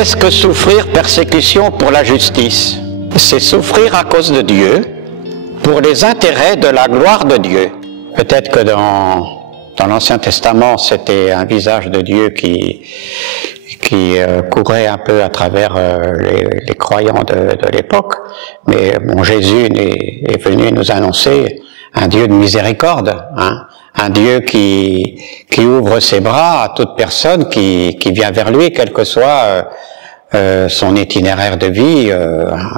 Qu'est-ce que souffrir persécution pour la justice? C'est souffrir à cause de Dieu, pour les intérêts de la gloire de Dieu. Peut-être que dans l'Ancien Testament, c'était un visage de Dieu qui courait un peu à travers les croyants de l'époque, mais bon, Jésus est venu nous annoncer un Dieu de miséricorde, hein, un Dieu qui ouvre ses bras à toute personne qui vient vers lui, quel que soit son itinéraire de vie.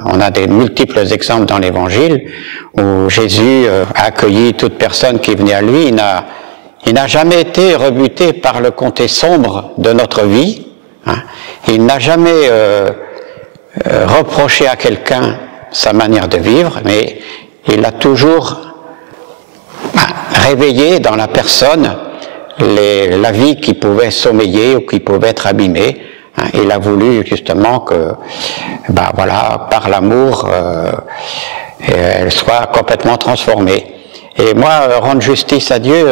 On a des multiples exemples dans l'Évangile où Jésus a accueilli toute personne qui venait à lui. Il n'a jamais été rebuté par le côté sombre de notre vie. Hein. Il n'a jamais reproché à quelqu'un sa manière de vivre, mais il a toujours réveillé dans la personne la vie qui pouvait sommeiller ou qui pouvait être abîmée. Hein. Il a voulu justement que, voilà, par l'amour, elle soit complètement transformée. Et moi, rendre justice à Dieu,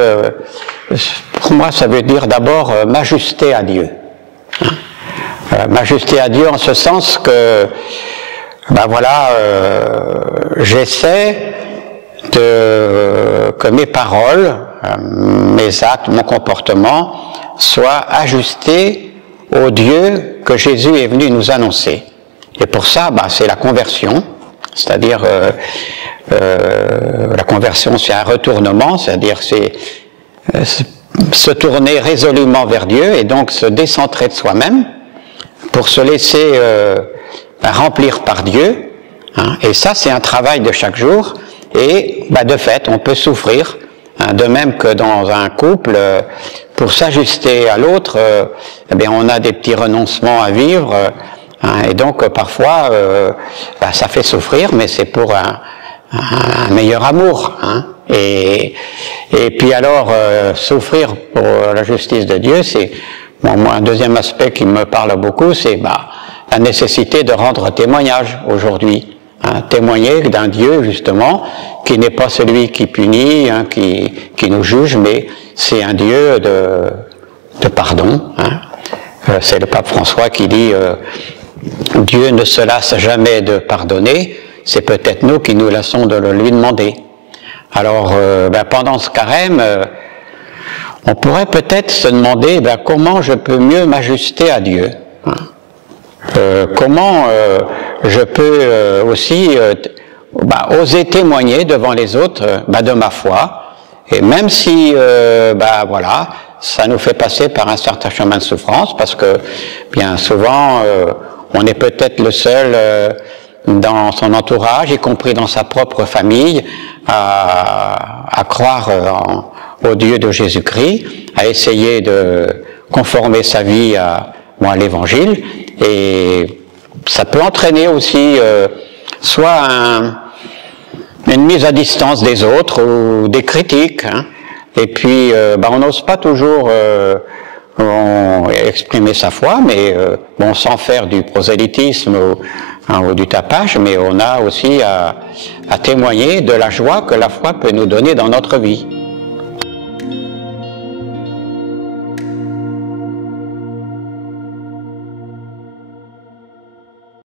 pour moi, ça veut dire d'abord m'ajuster à Dieu. Hein. M'ajuster à Dieu en ce sens que, j'essaie que mes paroles, mes actes, mon comportement soient ajustés au Dieu que Jésus est venu nous annoncer. Et pour ça, c'est la conversion, c'est-à-dire la conversion, c'est un retournement, c'est-à-dire c'est se tourner résolument vers Dieu et donc se décentrer de soi-même pour se laisser remplir par Dieu. Hein, et ça, c'est un travail de chaque jour. Et de fait, on peut souffrir, hein, de même que dans un couple, pour s'ajuster à l'autre, on a des petits renoncements à vivre, hein, et donc parfois, ça fait souffrir, mais c'est pour un meilleur amour. Hein. Et puis alors, souffrir pour la justice de Dieu, c'est moi un deuxième aspect qui me parle beaucoup, c'est la nécessité de rendre témoignage aujourd'hui. Hein, témoigner d'un Dieu justement qui n'est pas celui qui punit, hein, qui nous juge, mais c'est un Dieu de pardon. Hein. C'est le pape François qui dit Dieu ne se lasse jamais de pardonner, c'est peut-être nous qui nous lassons de le lui demander. Alors pendant ce carême, on pourrait peut-être se demander comment je peux mieux m'ajuster à Dieu. Hein. Comment je peux aussi oser témoigner devant les autres de ma foi, et même si ça nous fait passer par un certain chemin de souffrance, parce que bien souvent on est peut-être le seul dans son entourage, y compris dans sa propre famille, à croire au Dieu de Jésus-Christ, à essayer de conformer sa vie à l'Évangile, et ça peut entraîner aussi soit une mise à distance des autres ou des critiques, hein. Et puis on n'ose pas toujours exprimer sa foi, mais sans faire du prosélytisme ou du tapage, mais on a aussi à témoigner de la joie que la foi peut nous donner dans notre vie.